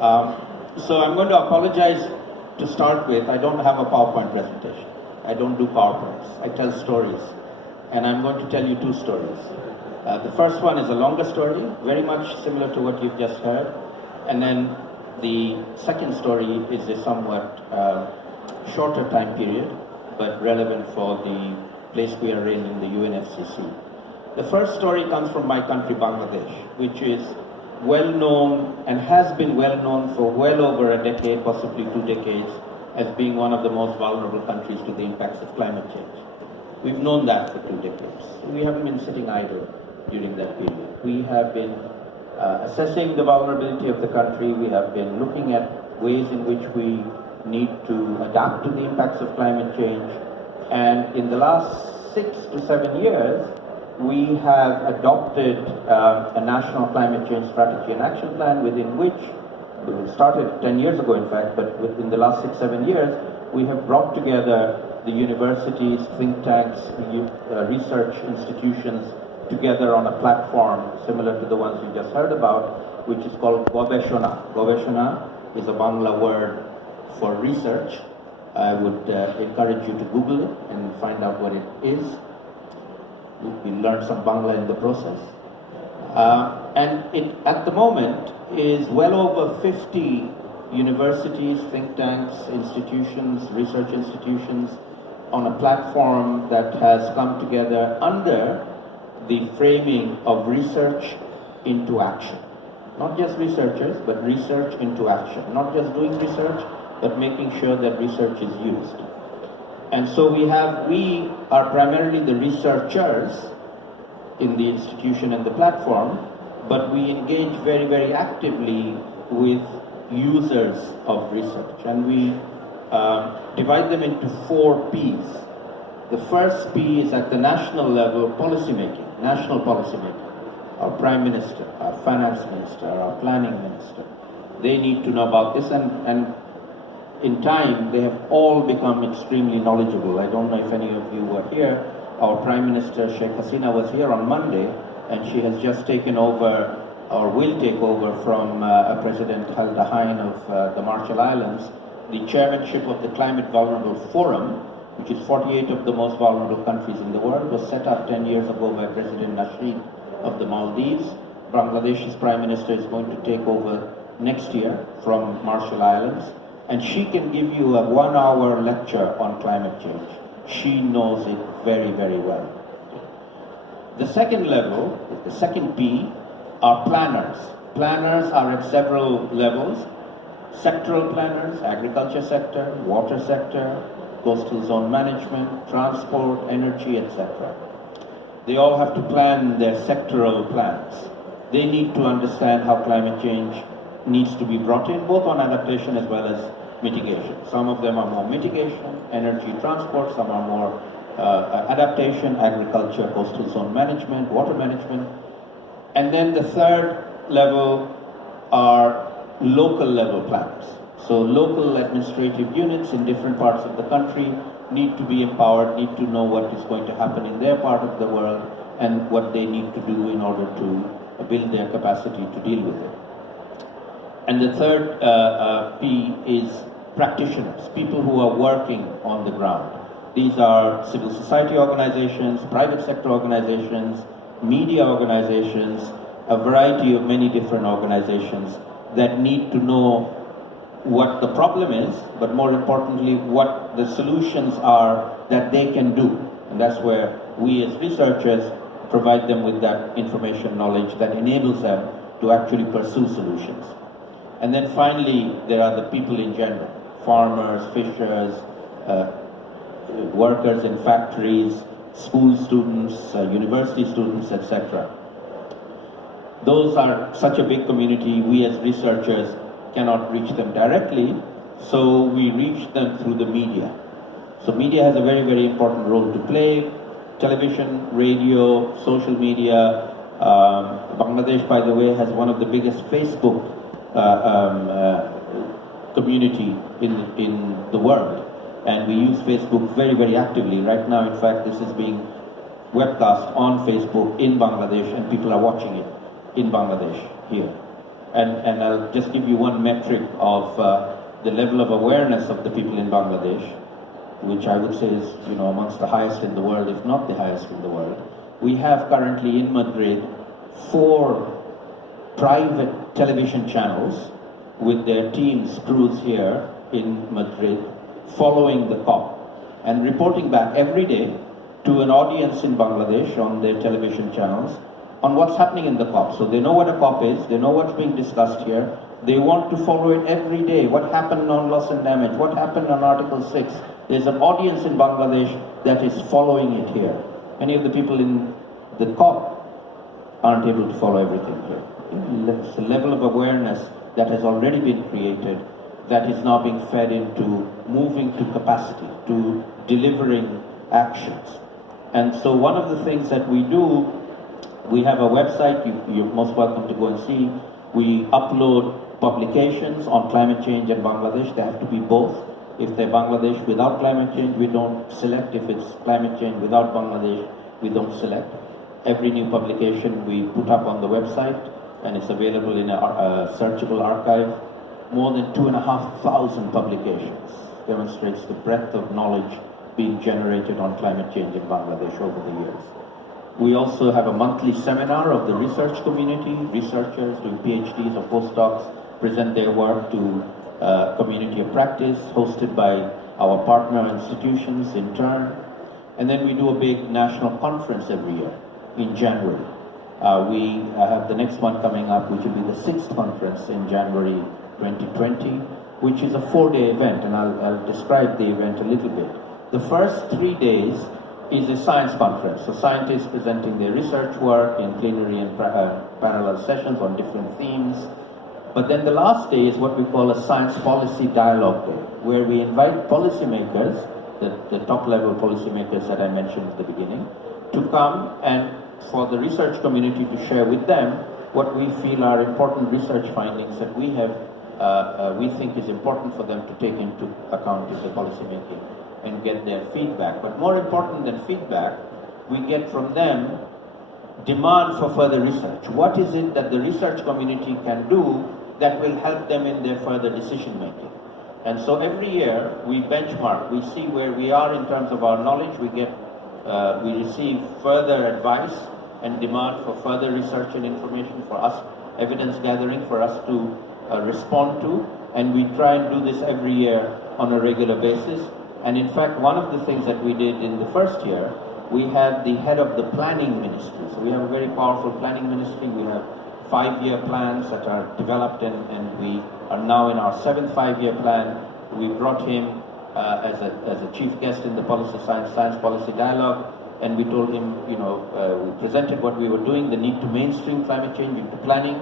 So I'm going to apologize to start with. I don't have a PowerPoint presentation. I don't do PowerPoints. I tell stories. And I'm going to tell you two stories. The first one is a longer story, very much similar to what you've just heard. And then the second story is a somewhat shorter time period, but relevant for the place we are in the UNFCCC. The first story comes from my country, Bangladesh, which is well known and has been well known for well over a decade, possibly 2 decades, as being one of the most vulnerable countries to the impacts of climate change. We've known that for 2 decades. We haven't been sitting idle during that period. We have been assessing the vulnerability of the country. We have been looking at ways in which we need to adapt to the impacts of climate change. And in the last 6 to 7 years, we have adopted a national climate change strategy and action plan within which, we started 10 years ago in fact, but within the last 6-7 years, we have brought together the universities, think tanks, research institutions together on a platform similar to the ones you just heard about, which is called Gobeshona. Gobeshona is a Bangla word for research. I would encourage you to Google it and find out what it is. We learned some Bangla in the process. And it, at the moment, is well over 50 universities, think tanks, institutions, research institutions on a platform that has come together under the framing of research into action. Not just researchers, but research into action. Not just doing research, but making sure that research is used. And so we are primarily the researchers in the institution and the platform, but we engage very, very actively with users of research. And we divide them into 4 Ps. The first P is at the national level, policymaking, national policymaking. Our Prime Minister, our Finance Minister, our Planning Minister, they need to know about this, and in time, they have all become extremely knowledgeable. I don't know if any of you were here. Our Prime Minister, Sheikh Hasina, was here on Monday, and she has just taken over, or will take over from President Halda Hain of the Marshall Islands, the chairmanship of the Climate Vulnerable Forum, which is 48 of the most vulnerable countries in the world, was set up 10 years ago by President Nasheed of the Maldives. Bangladesh's Prime Minister is going to take over next year from Marshall Islands. And she can give you a 1-hour lecture on climate change. She knows it very, very well. The second level, the second P, are planners. Planners are at several levels. Sectoral planners, agriculture sector, water sector, coastal zone management, transport, energy, etc. They all have to plan their sectoral plans. They need to understand how climate change needs to be brought in, both on adaptation as well as mitigation. Some of them are more mitigation, energy, transport, some are more adaptation, agriculture, coastal zone management, water management. And then the third level are local level planners. So local administrative units in different parts of the country need to be empowered, need to know what is going to happen in their part of the world and what they need to do in order to build their capacity to deal with it. And the third P is practitioners, people who are working on the ground. These are civil society organizations, private sector organizations, media organizations, a variety of many different organizations that need to know what the problem is, but more importantly, what the solutions are that they can do. And that's where we as researchers provide them with that information, knowledge that enables them to actually pursue solutions. And then finally, there are the people in general, farmers, fishers, workers in factories, school students, university students, etc. Those are such a big community, we as researchers cannot reach them directly, so we reach them through the media. So media has a very, very important role to play. Television, radio, social media. Bangladesh, by the way, has one of the biggest Facebook community in the world. And we use Facebook very, very actively. Right now, in fact, this is being webcast on Facebook in Bangladesh, and people are watching it in Bangladesh here. And I'll just give you one metric of the level of awareness of the people in Bangladesh, which I would say is, amongst the highest in the world, if not the highest in the world. We have currently in Madrid 4 private television channels with their teams, crews here in Madrid, following the COP and reporting back every day to an audience in Bangladesh on their television channels on what's happening in the COP. So they know what a COP is, they know what's being discussed here, they want to follow it every day. What happened on loss and damage, what happened on Article 6. There's an audience in Bangladesh that is following it here. Many of the people in the COP aren't able to follow everything here. It's a level of awareness that has already been created that is now being fed into moving to capacity, to delivering actions. And so one of the things that we do, we have a website, you're most welcome to go and see. We upload publications on climate change in Bangladesh. They have to be both. If they're Bangladesh without climate change, we don't select. If it's climate change without Bangladesh, we don't select. Every new publication we put up on the website, and it's available in a searchable archive. More than 2,500 publications. Demonstrates the breadth of knowledge being generated on climate change in Bangladesh over the years. We also have a monthly seminar of the research community. Researchers doing PhDs or postdocs present their work to community of practice, hosted by our partner institutions in turn. And then we do a big national conference every year in January. We have the next one coming up, which will be the 6th conference in January 2020, which is a 4-day event, and I'll describe the event a little bit. The first 3 days is a science conference, so scientists presenting their research work in plenary and parallel sessions on different themes. But then the last day is what we call a science policy dialogue day, where we invite policymakers, the top-level policymakers that I mentioned at the beginning, to come and for the research community to share with them what we feel are important research findings that we have, we think is important for them to take into account in the policy making and get their feedback. But more important than feedback, we get from them demand for further research. What is it that the research community can do that will help them in their further decision making? And so every year we benchmark, we see where we are in terms of our knowledge, we receive further advice and demand for further research and information for us, evidence gathering for us to respond to, and we try and do this every year on a regular basis. And in fact, one of the things that we did in the first year, we had the head of the planning ministry. So we have a very powerful planning ministry. We have 5-year plans that are developed, and we are now in our 7th 5-year plan. We brought him as a chief guest in the science policy dialogue, and we told him, we presented what we were doing, the need to mainstream climate change into planning,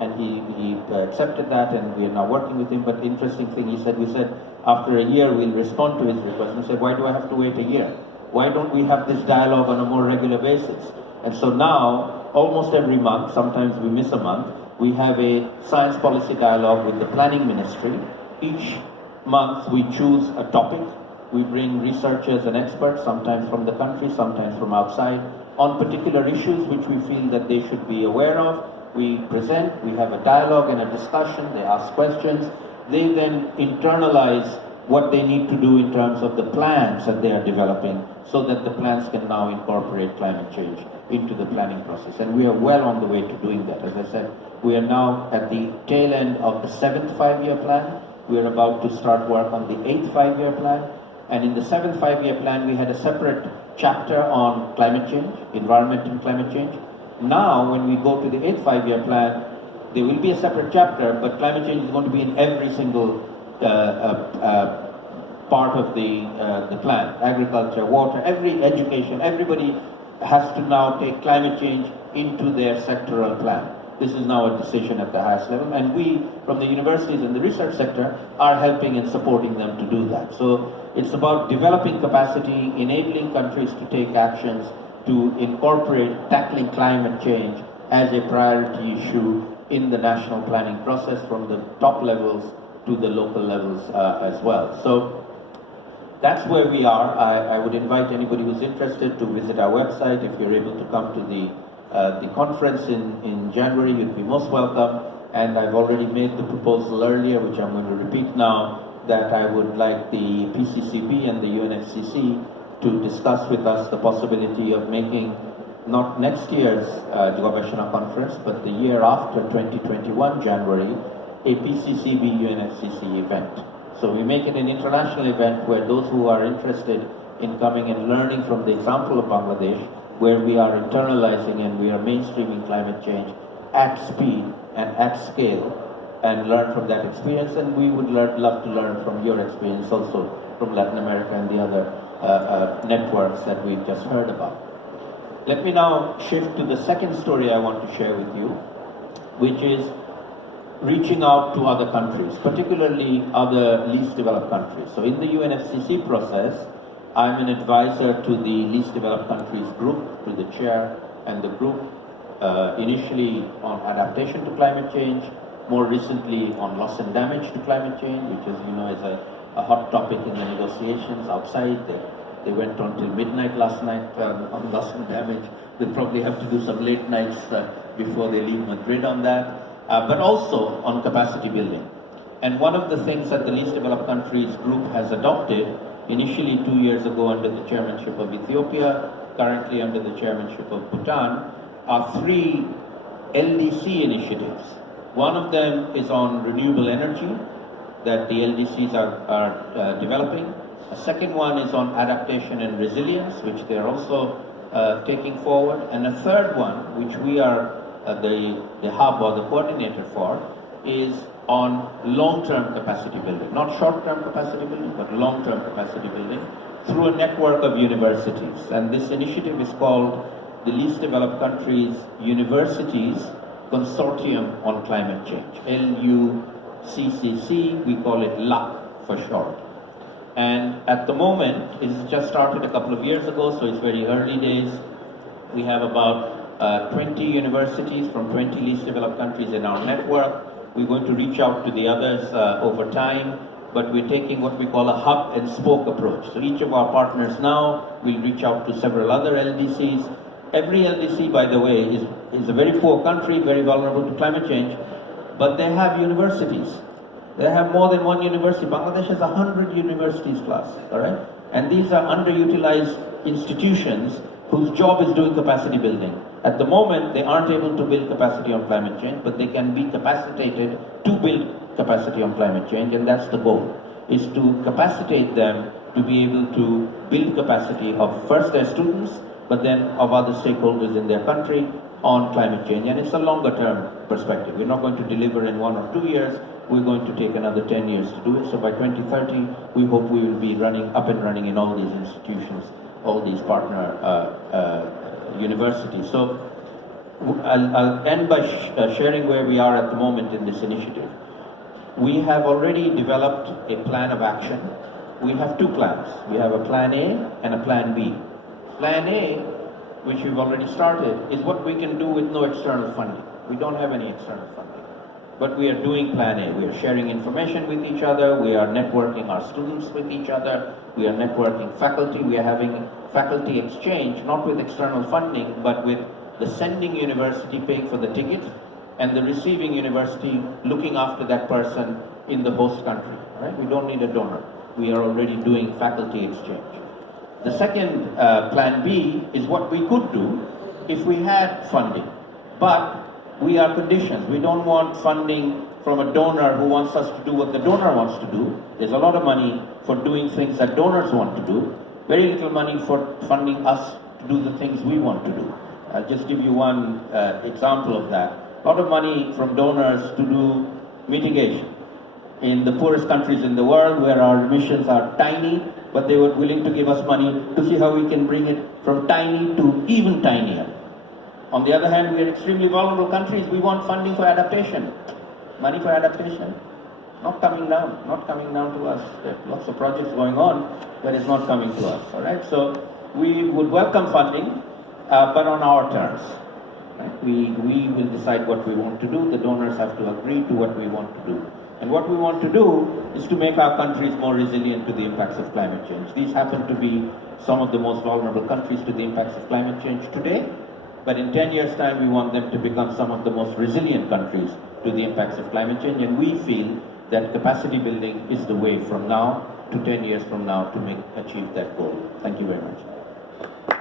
and he accepted that, and we are now working with him. But the interesting thing, we said, after a year we'll respond to his request. And he said, why do I have to wait a year? Why don't we have this dialogue on a more regular basis? And so now, almost every month, sometimes we miss a month, we have a science policy dialogue with the planning ministry. Each month we choose a topic. We bring researchers and experts, sometimes from the country, sometimes from outside, on particular issues which we feel that they should be aware of. We present, we have a dialogue and a discussion, they ask questions. They then internalize what they need to do in terms of the plans that they are developing, so that the plans can now incorporate climate change into the planning process. And we are well on the way to doing that. As I said, we are now at the tail end of the 7th 5-year plan. We are about to start work on the 8th 5-year plan. And in the 7th 5-year plan, we had a separate chapter on climate change, environment and climate change. Now, when we go to the 8th 5-year plan, there will be a separate chapter, but climate change is going to be in every single part of the plan. Agriculture, water, every education, everybody has to now take climate change into their sectoral plan. This is now a decision at the highest level, and we, from the universities and the research sector, are helping and supporting them to do that. So it's about developing capacity, enabling countries to take actions to incorporate tackling climate change as a priority issue in the national planning process, from the top levels to the local levels as well. So that's where we are. I would invite anybody who's interested to visit our website. If you're able to come to the conference in January, you'd be most welcome. And I've already made the proposal earlier, which I'm going to repeat now, that I would like the PCCB and the UNFCCC to discuss with us the possibility of making not next year's Gobeshona conference, but the year after 2021, January, a PCCB UNFCCC event. So we make it an international event where those who are interested in coming and learning from the example of Bangladesh, where we are internalizing and we are mainstreaming climate change at speed and at scale, and learn from that experience. And we would love to learn from your experience also from Latin America and the other networks that we've just heard about. Let me now shift to the second story I want to share with you, which is reaching out to other countries, particularly other least developed countries. So in the UNFCCC process, I'm an advisor to the least developed countries group, to the chair and the group, initially on adaptation to climate change, more recently on loss and damage to climate change, which as you know is a hot topic in the negotiations outside. They went on till midnight last night on loss and damage. They'll probably have to do some late nights before they leave Madrid on that. But also on capacity building. And one of the things that the least developed countries group has adopted, initially 2 years ago under the chairmanship of Ethiopia, currently under the chairmanship of Bhutan, are 3 LDC initiatives. One of them is on renewable energy that the LDCs are developing. A second one is on adaptation and resilience, which they're also taking forward. And a third one, which we are the hub or the coordinator for, is on long-term capacity building. Not short-term capacity building, but long-term capacity building through a network of universities. And this initiative is called the Least Developed Countries Universities Consortium on Climate Change, LUCCC, we call it LUC for short. And at the moment, it's just started a couple of years ago, so it's very early days. We have about 20 universities from 20 least developed countries in our network. We're going to reach out to the others over time, but we're taking what we call a hub and spoke approach. So each of our partners now will reach out to several other LDCs. Every LDC, by the way, is a very poor country, very vulnerable to climate change, but they have universities. They have more than one university. Bangladesh has 100 universities plus, all right? And these are underutilized institutions whose job is doing capacity building. At the moment, they aren't able to build capacity on climate change, but they can be capacitated to build capacity on climate change, and that's the goal, is to capacitate them to be able to build capacity of first their students, but then of other stakeholders in their country on climate change. And it's a longer term perspective. We're not going to deliver in 1 or 2 years. We're going to take another 10 years to do it. So by 2030, we hope we will be up and running in all these institutions, all these partner universities. So I'll end by sharing where we are at the moment in this initiative. We have already developed a plan of action. We have 2 plans. We have a plan A and a plan B. Plan A, which we've already started, is what we can do with no external funding. We don't have any external funding. But we are doing plan A. We are sharing information with each other. We are networking our students with each other. We are networking faculty. We are having faculty exchange, not with external funding, but with the sending university paying for the ticket and the receiving university looking after that person in the host country. Right? We don't need a donor. We are already doing faculty exchange. The second plan B is what we could do if we had funding, but we are conditioned. We don't want funding from a donor who wants us to do what the donor wants to do. There's a lot of money for doing things that donors want to do, very little money for funding us to do the things we want to do. I'll just give you one example of that. A lot of money from donors to do mitigation in the poorest countries in the world where our emissions are tiny, but they were willing to give us money to see how we can bring it from tiny to even tinier. On the other hand, we are extremely vulnerable countries. We want funding for adaptation. Money for adaptation, not coming down to us. There are lots of projects going on, but it's not coming to us, all right? So we would welcome funding, but on our terms. Right? We will decide what we want to do. The donors have to agree to what we want to do. And what we want to do is to make our countries more resilient to the impacts of climate change. These happen to be some of the most vulnerable countries to the impacts of climate change today, but in 10 years' time, we want them to become some of the most resilient countries to to the impacts of climate change, and we feel that capacity building is the way from now to 10 years from now to achieve that goal. Thank you very much.